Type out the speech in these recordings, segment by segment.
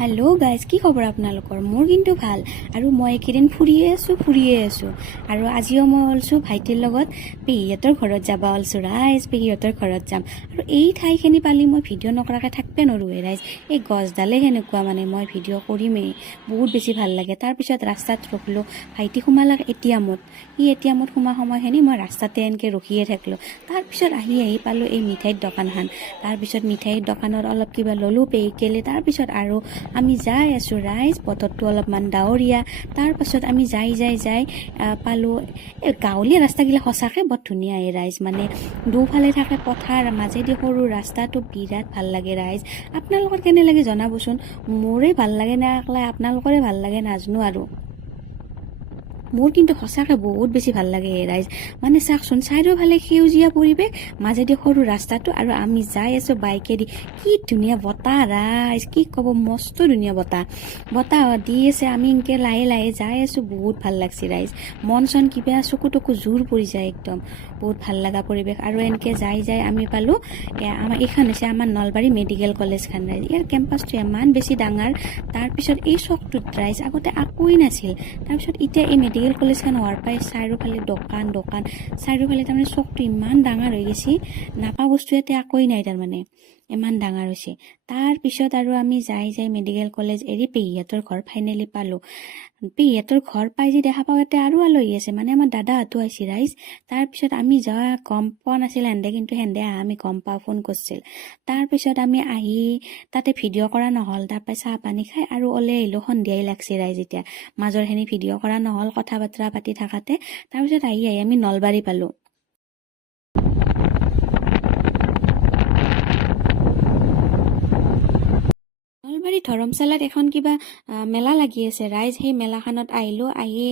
Hello' guys, কি খবৰ আপোনালোকৰ? মোৰ কিন্তু ভাল। আৰু মই এইকেইদিন ফুৰিয়ে আছোঁ আৰু আজিও মই ওলছোঁ ভাইটিৰ লগত পেহীহঁতৰ ঘৰত যাব ওলছোঁ। ৰাইজ, পেহীহঁতৰ ঘৰত যাম আৰু এই ঠাইখিনি পালি মই ভিডিঅ' নকৰাকৈ থাকিব নোৱাৰোঁ। ৰাইজ, এই গছডালে সেনেকুৱা, মানে মই ভিডিঅ' কৰিমেই, বহুত বেছি ভাল লাগে। তাৰপিছত ৰাস্তাত ৰখিলোঁ, ভাইটি সোমালাক এটিএমত। এটিএমত সোমা সময়খিনি মই ৰাস্তাতে এনেকৈ ৰখিয়ে থাকিলোঁ। তাৰপিছত আহি পালোঁ এই মিঠাইৰ দোকানখন। তাৰপিছত মিঠাইৰ দোকানত অলপ কিবা ল'লোঁ, পেহীক গেলি। তাৰপিছত আৰু আমি যাই আছোঁ ৰাইজ, বতৰটো অলপমান ডাৱৰীয়া। তাৰ পাছত আমি যাই পালোঁ এই গাঁৱলীয়া ৰাস্তাগিলা সঁচাকৈ বৰ ধুনীয়া। ৰাইজ, মানে দুফালে থাকে পথাৰ, মাজেদি সৰু ৰাস্তাটো বিৰাট ভাল লাগে। ৰাইজ, আপোনালোকৰ কেনে লাগে জনাবচোন। মোৰে ভাল লাগে না একলা আপোনালোকৰে ভাল লাগে নাজানো আৰু মোৰ কিন্তু সঁচাকৈ বহুত বেছি ভাল লাগে ৰাইজ। মানে চাওকচোন, চাৰিওফালে সেউজীয়া পৰিৱেশ, মাজেদি সৰু ৰাস্তাটো, আৰু আমি যাই আছোঁ বাইকেদি। কি ধুনীয়া বতাহ ৰাইজ, কি ক'ব, মস্ত ধুনীয়া বতাহ দি আছে। আমি এনেকৈ লাহে যাই আছোঁ, বহুত ভাল লাগছে ৰাইজ। মন চন কিবা চকু টকু জোৰ পৰি যায়, একদম বহুত ভাল লগা পৰিৱেশ। আৰু এনেকৈ যাই আমি পালোঁ আমাৰ এইখন হৈছে আমাৰ নলবাৰী মেডিকেল কলেজখন। ৰাইজ, ইয়াৰ কেম্পাছটো ইমান বেছি ডাঙৰ। তাৰপিছত এই চকটোত ৰাইজ আগতে একোৱেই নাছিল। তাৰপিছত এতিয়া এই মেডিকেল কলেজখন হোৱাৰ পৰাই চাৰিওফালে দোকান, চাৰিওফালে তাৰমানে চকটো ইমান ডাঙৰ হৈ গৈছে, নাপা বস্তু ইয়াতে একোৱেই নাই, তাৰমানে ইমান ডাঙৰ হৈছে। তাৰপিছত আৰু আমি যাই মেডিকেল কলেজ এৰি পেহীহঁতৰ ঘৰ ফাইনেলি পালোঁ। পেহীহঁতৰ ঘৰ পাই যে দেখা পাওঁ ইয়াতে আৰু আলহী আছে, মানে আমাৰ দাদাহঁতো আহিছে ৰাইজ। তাৰপিছত আমি যোৱা গম পোৱা নাছিল হেন্দে, কিন্তু হেন্দে আমি গম পাওঁ, ফোন কৰিছিল। তাৰপিছত আমি আহি তাতে ভিডিঅ' কৰা নহ'ল। তাৰপৰা চাহ পানী খাই আৰু ওলাই আহিলোঁ, সন্ধিয়াই লাগছে ৰাইজ। এতিয়া মাজৰখিনি ভিডিঅ' কৰা নহ'ল, কথা বতৰা পাতি থাকাতে। তাৰপিছত আহি আমি নলবাৰী পালোঁ। নলবাৰী ধৰমশালাত এখন কিবা মেলা লাগি আছে ৰাইজ। সেই মেলাখনত আহিলোঁ। আহি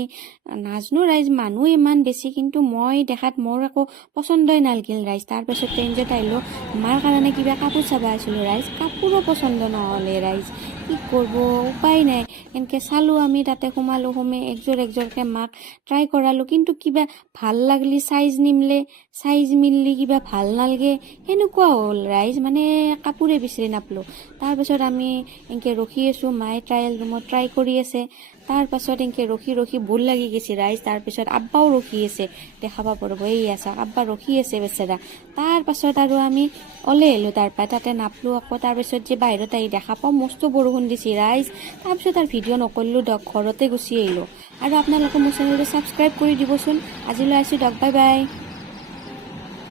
নাজনো ৰাইজ, মানুহ ইমান বেছি, কিন্তু মই দেখাত মোৰ একো পচন্দই নালগিল ৰাইজ। তাৰপিছত ট্ৰেইনত আহিলোঁ, মাৰ কাৰণে কিবা কাপোৰ চাব আহিছিলোঁ ৰাইজ। কাপোৰো পচন্দ নহ'লে ৰাইজ, কি কৰিব, উপায় নাই। এনেকৈ চালোঁ, আমি তাতে সোমাই একযোৰকৈ মাক ট্ৰাই কৰালোঁ, কিন্তু কিবা ভাল লাগলি, চাইজ মিললি কিবা ভাল নালগে, সেনেকুৱা হ'ল ৰাইজ। মানে কাপোৰে বিচাৰি নাপালোঁ। তাৰপিছত আমি এনেকৈ ৰখি আছোঁ, মায়ে ট্ৰায়েল ৰুমত ট্ৰাই কৰি আছে। তাৰ পাছত এনেকৈ ৰখি ভুল লাগি গৈছে ৰাইজ। তাৰপিছত আব্বাও ৰখি আছে, দেখাব পাৰিব, এই চাওক আব্বা ৰখি আছে বেচেৰা। তাৰ পাছত আৰু আমি ওলাই আহিলোঁ তাৰপৰা, তাতে নাপলোঁ আকৌ। তাৰপিছত যে বাহিৰত আহি দেখা পাওঁ মস্ত বৰষুণ দিছে ৰাইজ। তাৰপিছত আৰু ভিডিঅ' নকৰিলোঁ দিয়ক, ঘৰতে গুচি আহিলোঁ। আৰু আপোনালোকে মোৰ চেনেলটো ছাবস্ক্ৰাইব কৰি দিবচোন। আজিলৈ আছোঁ দিয়ক, বাই বাই।